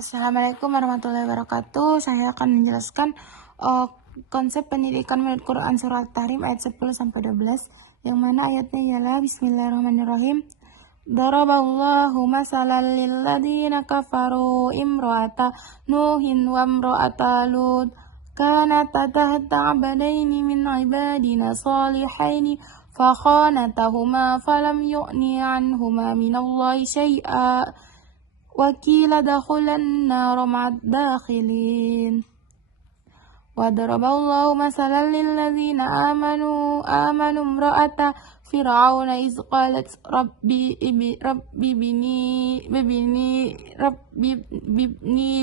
Assalamualaikum warahmatullahi wabarakatuh. Saya akan menjelaskan konsep pendidikan menurut Quran surah At-Tahrim ayat 10-12, yang mana ayatnya ialah Bismillahirrahmanirrahim. Daraballahu masalan lilladzina kafaru imra'ata Nuhin wa imra'ata Lut kanata tahta 'abdaini min 'ibadina salihaini fakhanatahuma falam yughni 'anhuma minallahi syai'a وَقِيلَ ادْخُلَا النَّارَ مَعَ الدَّاخِلِينَ وَضَرَبَ اللَّهُ مَثَلًا لِلَّذِينَ آمَنُوا امْرَأَتَ فِرْعَوْنَ إِذْ قَالَتْ رَبِّ ابْنِ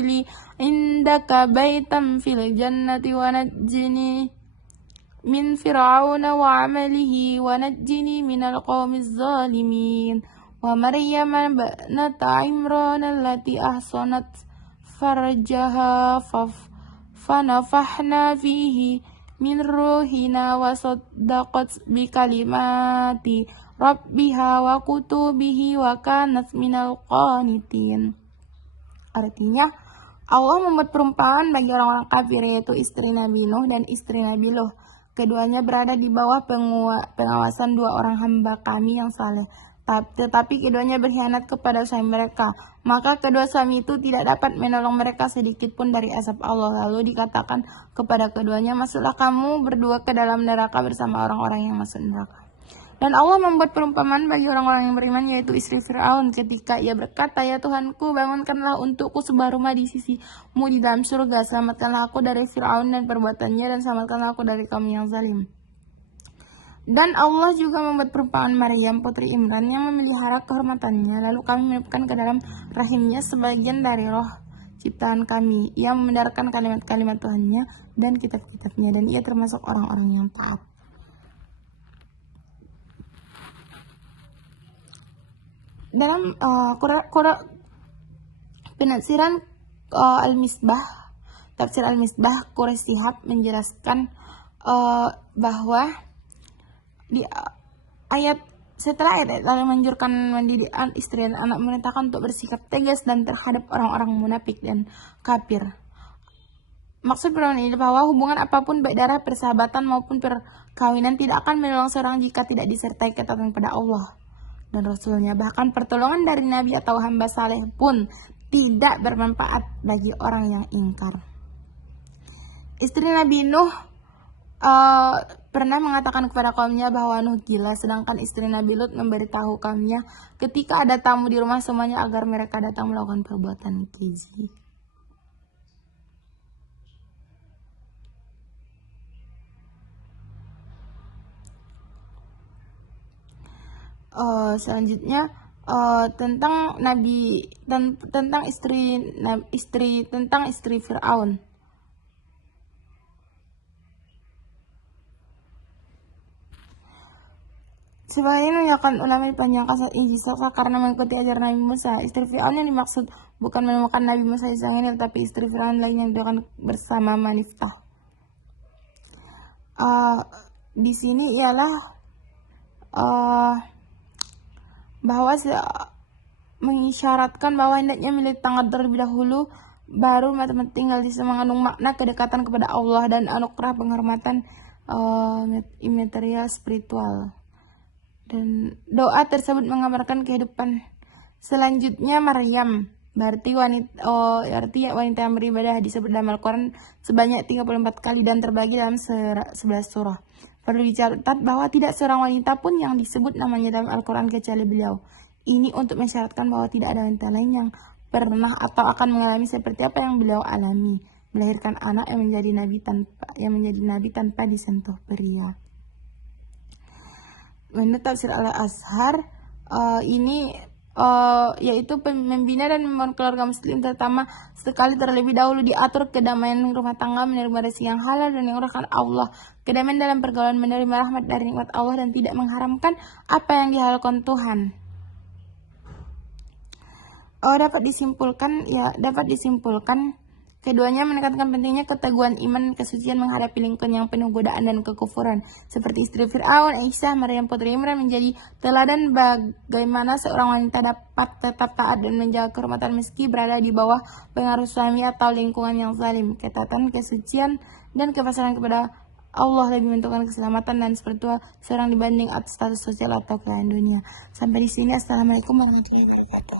لِي عِندَكَ بَيْتًا فِي الْجَنَّةِ وَنَجِّنِي مِنْ فِرْعَوْنَ وَعَمَلِهِ وَنَجِّنِي مِنَ الْقَوْمِ الظَّالِمِينَ وَمَرْيَمَ ابْنَتَ عِمْرَانَ الَّتِي أَحْصَنَتْ فَرْجَهَا فَنَفَخْنَا فِيهِ مِنْ رُوحِنَا وَصَدَّقَتْ بِكَلِمَاتِ رَبِّهَا وَكُتُبِهِ وَكَانَتْ مِنَ الْقَانِتِينَ. Artinya, Allah membuat perumpamaan bagi orang-orang kafir, yaitu istri Nabi Nuh dan istri Nabi Lut. Keduanya berada di bawah pengawasan dua orang hamba kami yang saleh. Tetapi keduanya berkhianat kepada suami mereka. Maka kedua suami itu tidak dapat menolong mereka sedikit pun dari azab Allah. Lalu dikatakan kepada keduanya, masuklah kamu berdua ke dalam neraka bersama orang-orang yang masuk neraka. Dan Allah membuat perumpamaan bagi orang-orang yang beriman, yaitu istri Fir'aun, ketika ia berkata, ya Tuhanku, bangunkanlah untukku sebuah rumah di sisimu di dalam surga. Selamatkanlah aku dari Fir'aun dan perbuatannya, dan selamatkanlah aku dari kaum yang zalim. Dan Allah juga membuat perumpamaan Maryam, putri Imran, yang memelihara kehormatannya. Lalu kami menyiapkan ke dalam rahimnya sebagian dari roh ciptaan kami. Ia membenarkan kalimat-kalimat Tuhannya dan kitab-kitabnya, dan ia termasuk orang-orang yang taat. Dalam penafsiran Al-Misbah, tafsir Al-Misbah, Quraisy Shihab menjelaskan bahwa di ayat setelah ayat lalu menganjurkan mendidik istri dan anak, memerintahkan untuk bersikap tegas dan terhadap orang-orang munafik dan kafir. Maksud firman ini bahwa hubungan apapun, baik darah, persahabatan maupun perkawinan, tidak akan menolong seorang jika tidak disertai ketaatan kepada Allah dan Rasulnya. Bahkan pertolongan dari Nabi atau hamba saleh pun tidak bermanfaat bagi orang yang ingkar. Istri Nabi Nuh pernah mengatakan kepada kaumnya bahwa Nuh gila, sedangkan istri Nabi Lut memberitahu kaumnya ketika ada tamu di rumah semuanya agar mereka datang melakukan perbuatan keji. Selanjutnya tentang Nabi dan tentang istri Fir'aun. Sebagian menyatakan ulama dipanjangkan saat ini disangka karena mengikuti ajaran Nabi Musa. Istri Fir'aun yang dimaksud bukan menemukan Nabi Musa di sang ini, tetapi istri Fir'aun lain yang dilakukan bersama Maniftah. Di sini ialah bahwa mengisyaratkan bahwa hendaknya milik tanggal terlebih dahulu, baru tinggal di mengandung makna kedekatan kepada Allah dan anugerah penghormatan imaterial spiritual. Dan doa tersebut menggambarkan kehidupan selanjutnya Maryam. Berarti wanita yang beribadah disebut dalam Al-Quran sebanyak 34 kali dan terbagi dalam 11 surah. Perlu dicatat bahwa tidak seorang wanita pun yang disebut namanya dalam Al-Quran kecuali beliau. Ini untuk mensyaratkan bahwa tidak ada wanita lain yang pernah atau akan mengalami seperti apa yang beliau alami, melahirkan anak yang menjadi nabi tanpa disentuh pria. Menurut tafsir Al-Azhar, ini yaitu membina dan membangun keluarga muslim, terutama sekali terlebih dahulu diatur kedamaian rumah tangga, menerima rezeki yang halal dan yang murahkan Allah, kedamaian dalam pergaulan, menerima rahmat dari nikmat Allah dan tidak mengharamkan apa yang dihalalkan Tuhan. Dapat disimpulkan Keduanya menekankan pentingnya keteguhan iman dan kesucian menghadapi lingkungan yang penuh godaan dan kekufuran. Seperti istri Fir'aun, Aisyah, Maryam Putri Imran menjadi teladan bagaimana seorang wanita dapat tetap taat dan menjaga kehormatan meski berada di bawah pengaruh suami atau lingkungan yang zalim. Ketaatan, kesucian, dan kepasrahan kepada Allah lebih menentukan keselamatan dan spiritual seorang dibanding status sosial atau kekayaan dunia. Sampai di sini, Assalamualaikum warahmatullahi wabarakatuh.